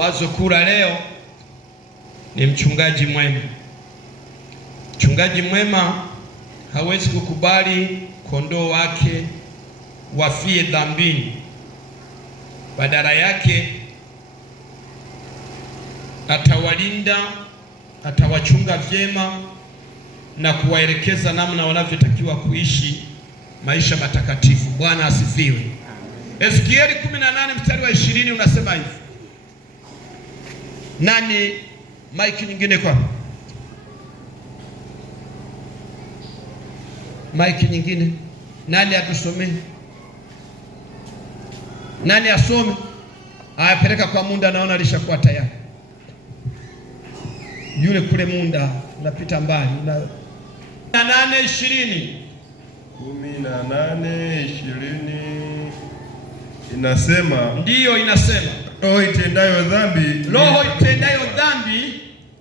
Wazo kula leo ni mchungaji mwema. Mchungaji mwema hawezi kukubali kondoo wake wafie dhambini. Badala yake atawalinda, atawachunga vyema na kuwaelekeza namna wanavyotakiwa kuishi maisha matakatifu. Bwana asifiwe. Ezekieli 18 mstari wa 20 unasema hivi. Nani maiki nyingine kwa? Maiki nyingine. Nani atusomee? Nani asome? Ayapeleka kwa Munda, naona alishakuwa tayari. Yule kule Munda unapita mbali. 18:20. 18:20 inasema, ndiyo inasema, roho itendayo dhambi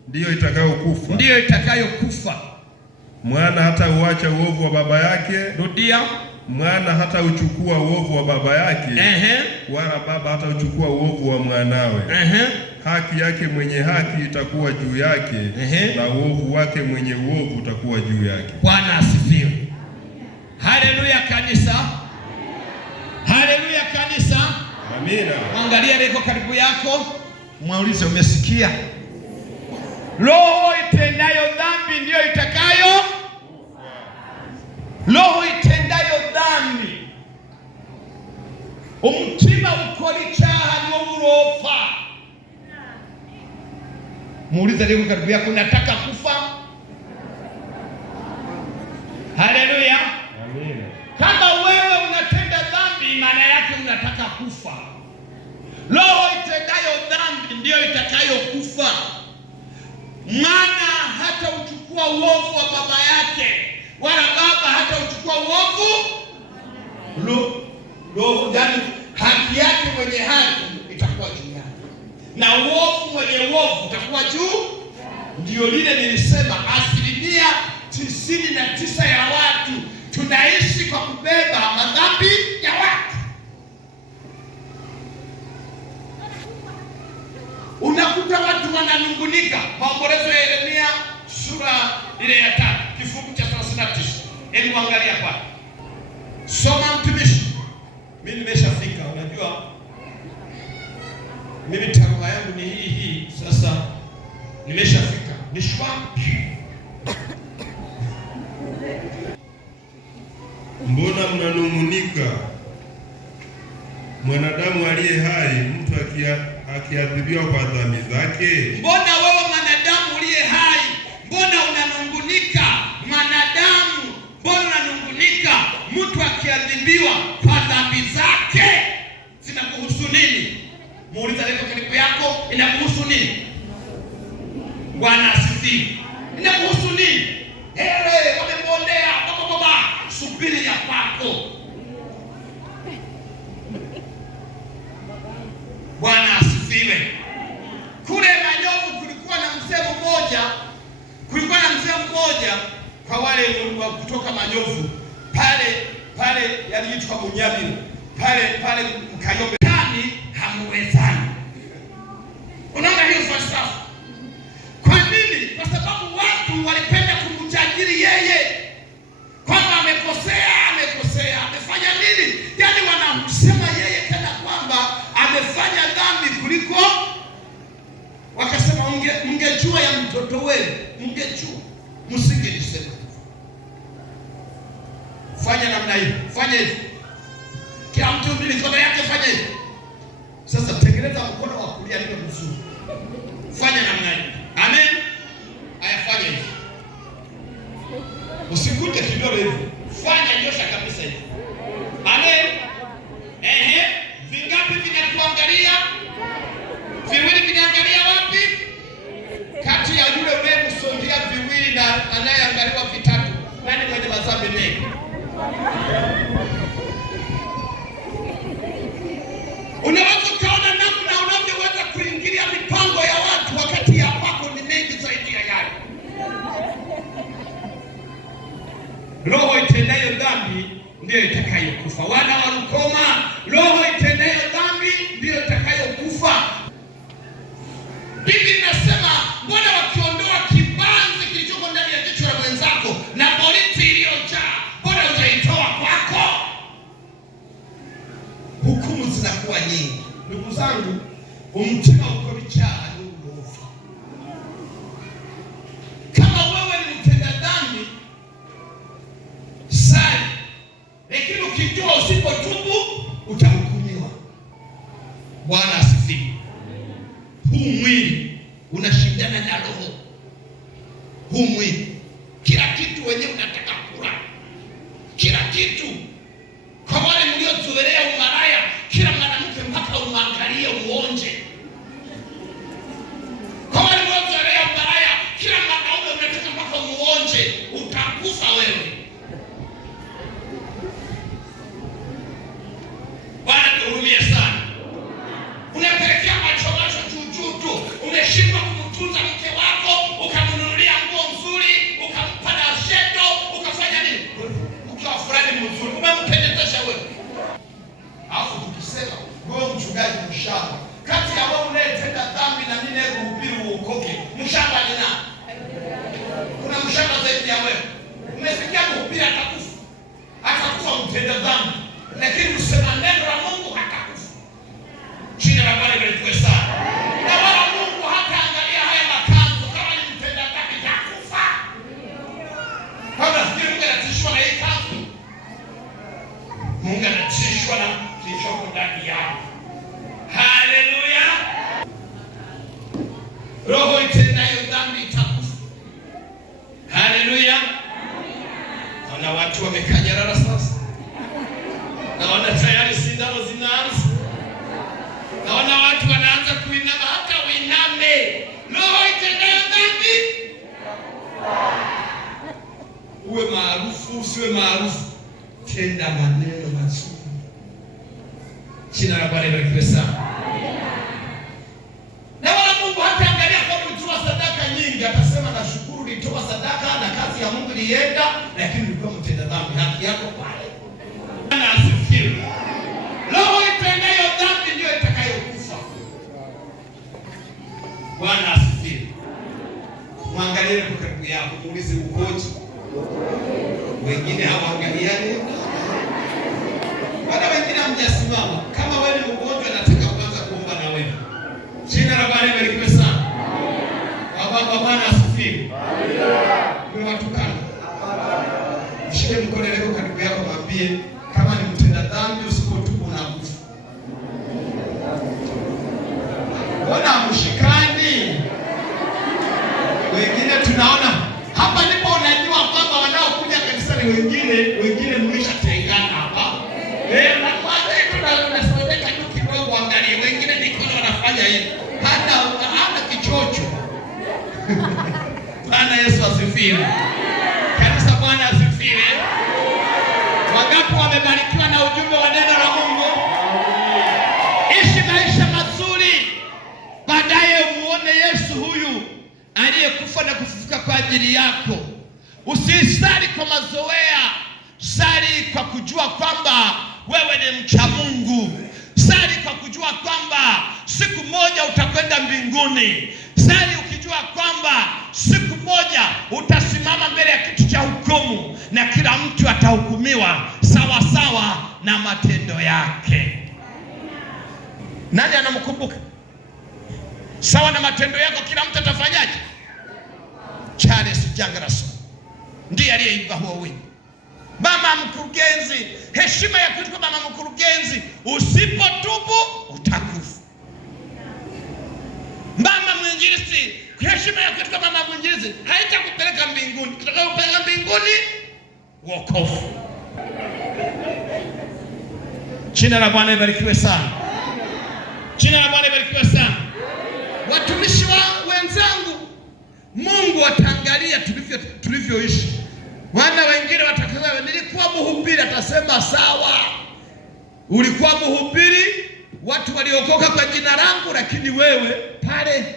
ndiyo itakayokufa. Ndiyo itakayokufa. Mwana hata uacha uovu wa baba yake. Rudia. Mwana hata uchukua uovu wa baba yake. Wala baba hata uchukua uovu wa mwanawe. Haki yake mwenye haki itakuwa juu yake. Na uovu wake mwenye uovu utakuwa juu yake. Bwana asifiwe. Haleluya kanisa. Haleluya kanisa. Amina. Angalia leko karibu yako, mwaulize umesikia? Roho itendayo dhambi ndiyo itakayo. Roho itendayo dhambi. Umutima ukora icyaha niwo uropfa. Muulize leko karibu yako, unataka kufa? Haleluya. Amina. Kama wewe unatenda dhambi, maana yake unataka kufa. Roho itendayo dhambi ndiyo itakayokufa. Mwana hata uchukua uovu wa baba yake, wala baba hata uchukua uovu. Roho gani? Haki yake mwenye haki itakuwa juu yake, na uovu mwenye uovu utakuwa juu. Ndiyo lile nilisema, 99% ya watu tunaishi kwa kubeba madhambi ya watu. Unakuta watu wananungunika. Maombolezo ya Yeremia sura ile ya 3 kifungu cha 39. Hebu angalia kwa. Soma mtumishi. Mimi nimeshafika, unajua mimi tamaa yangu ni hii sasa, nimeshafika. Ni shwari. Mbona mnanung'unika? Mwanadamu aliye hai, mtu akiadhibiwa kwa dhambi zake. Mbona wewe mwanadamu uliye hai, mbona unanungunika? Mwanadamu, mbona unanungunika? Mtu akiadhibiwa kwa dhambi zake, zinakuhusu nini? Muuliza leo karibu yako, inakuhusu nini? Bwana asifiwe. Inakuhusu nini? Hele, wamebondea baba, subiri ya kwako. Bwana asifiwe. Kule Manyovu kulikuwa na mzee mmoja, kwa wale kutoka Manyovu pale yaliitwa Bunyabiro pale Mkayombe. Tani hamuwezani. Unaona hiyo falsafa? Kwa nini? Kwa sababu watu walipenda kumjadili yeye kwamba amekosea, amefanya nini? Yaani wanamsema yeye kana kwamba amefanya dhambi kuliko. Wakasema mngejua ya mtoto wenu, mngejua msingelisema. Fanya namna hiyo, fanya hivi. Kila mtu mikono yake fanya hivi. Sasa tengeneza mkono wa kulia ndio mzuri. Fanya namna hiyo. Amen. Ayafanya hivi. Usikute kidole hivi. Fanya nyosha kabisa hivi. Amen. Vingapi vinatuangalia? Viwili vinaangalia wapi? Kati ya yule unayemsondia viwili na anayeangaliwa vitatu, nani mwenye madhambi mengi? Unaweza kuona namna unavyoweza kuingilia mipango ya watu wakati ya kwako ni mengi zaidi ya yale. Roho itendayo dhambi ndiyo itakayokufa. Wana wa Rukoma, roho itendayo dhambi ndiyo itakayokufa. Anasema mbona wakiondoa kibanzi kilichoko ndani ya jicho la mwenzako na boriti iliyojaa, mbona utaitoa kwako? Hukumu zinakuwa nyingi. Ndugu zangu, umutima uko bicyaha n'uburofa. Kama wewe ni mtenda dhambi, sali, lakini ukijua usipotubu utahukumiwa. Bwana asifiwe. Huu mwili unashindana na roho. Huu mwili kila kitu wenyewe unataka kula, kila kitu. Kwa wale mliozoelea umaraya, kila mwanamke mpaka umwangalie uonje. Kwa wale mliozoelea umaraya, kila mwanaume unataka mpaka muonje, utakufa wewe. Bwana tuhurumie sana. Unapelekea macho juu tu, umeshindwa kumtunza mke wako, ukamnunulia nguo nzuri, ukampa na sheto, ukafanya nini? Ukiwa fulani mzuri, umempendezesha wewe. Alafu tukisema wewe mchungaji mshamba, kati ya wewe unayetenda dhambi na mimi nayekuhubiri uokoke, mshamba ni nani? Kuna mshamba zaidi ya wewe? Umefikia kuhubiri atakufa mtenda dhambi, lakini usema neno la Mungu hatakufa. Jina la Bwana libarikiwe sana. Na wala Mungu hataangalia haya makanzu, kama ni mtenda dhambi atakufa. Kama nafikiri Mungu anatishwa na hii kanzu, Mungu anatishwa na kilichoko ndani yao. Haleluya. Roho itendayo dhambi itakufa. Haleluya. Kuna watu wamekanyarara sasa. Naona tayari sindano zinaanza. Naona watu wanaanza kuinama, hata uiname. Roho itendayo dhambi. Uwe maarufu, usiwe maarufu, tenda maneno mazuri. Jina la Bwana libarikiwe sana. Na wala Mungu hataangalia kwa kutoa sadaka nyingi, atasema nashukuru nilitoa sadaka na kazi ya Mungu ilienda, lakini ulikuwa mtenda dhambi, haki yako pale. Bwana asifiwe. Roho itendayo dhambi ndio itakayokufa. Bwana asifiwe. Mwangalie kwa karibu yako, muulize ukoje. Wengine hawaangaliani. Wala wengine hamjasimama. Kama wewe ni mgonjwa, nataka kuanza kuomba na wewe. Jina la Bwana libarikiwe sana. Bwana asifiwe. Umewatukana. Mshike mkono leo karibu yako, mwambie kama ni mtenda dhambi usipotubu unakufa. Mbona mshikani? Wengine tunaona hapa ndipo unajua kwamba wanaokuja kanisani wengine mlishatengana hapa. Na kwanza tunasemeka tu kidogo, angalie wengine nikono wanafanya hivi. Hana kichocho. Bwana Yesu asifiwe. Kanisa Bwana asifiwe. Wangapi wamebarikiwa na ujumbe wa neno la Mungu? Ishi maisha mazuri, baadaye muone Yesu huyu aliyekufa na kufufuka kwa ajili yako. Usisali kwa mazoea, sali kwa kujua kwamba wewe ni mcha Mungu. Sali kwa kujua kwamba siku moja utakwenda mbinguni. Sali ukijua kwamba siku moja utasimama mbele ya kiti cha hukumu na kila mtu atahukumiwa sawa sawa na matendo yake. Nani anamkumbuka? Sawa na matendo yako kila mtu atafanyaje? Charles Jangaraso ndiye aliyeimba huo wimbo. Mama mkurugenzi, heshima ya kuitwa mama mkurugenzi, usipotubu utakufa. Mama mwinjilisti, heshima ya kuitwa mama mwinjilisti haitakupeleka mbinguni. Kitakupeleka mbinguni wokovu. Jina la Bwana libarikiwe sana. Jina la Bwana libarikiwe sana. Watumishi wa wenzangu, Mungu ataangalia tulivyoishi. Wana wengine watakasema nilikuwa mhubiri, atasema sawa. Ulikuwa mhubiri, watu waliokoka kwa jina langu, lakini wewe pale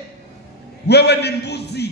wewe ni mbuzi.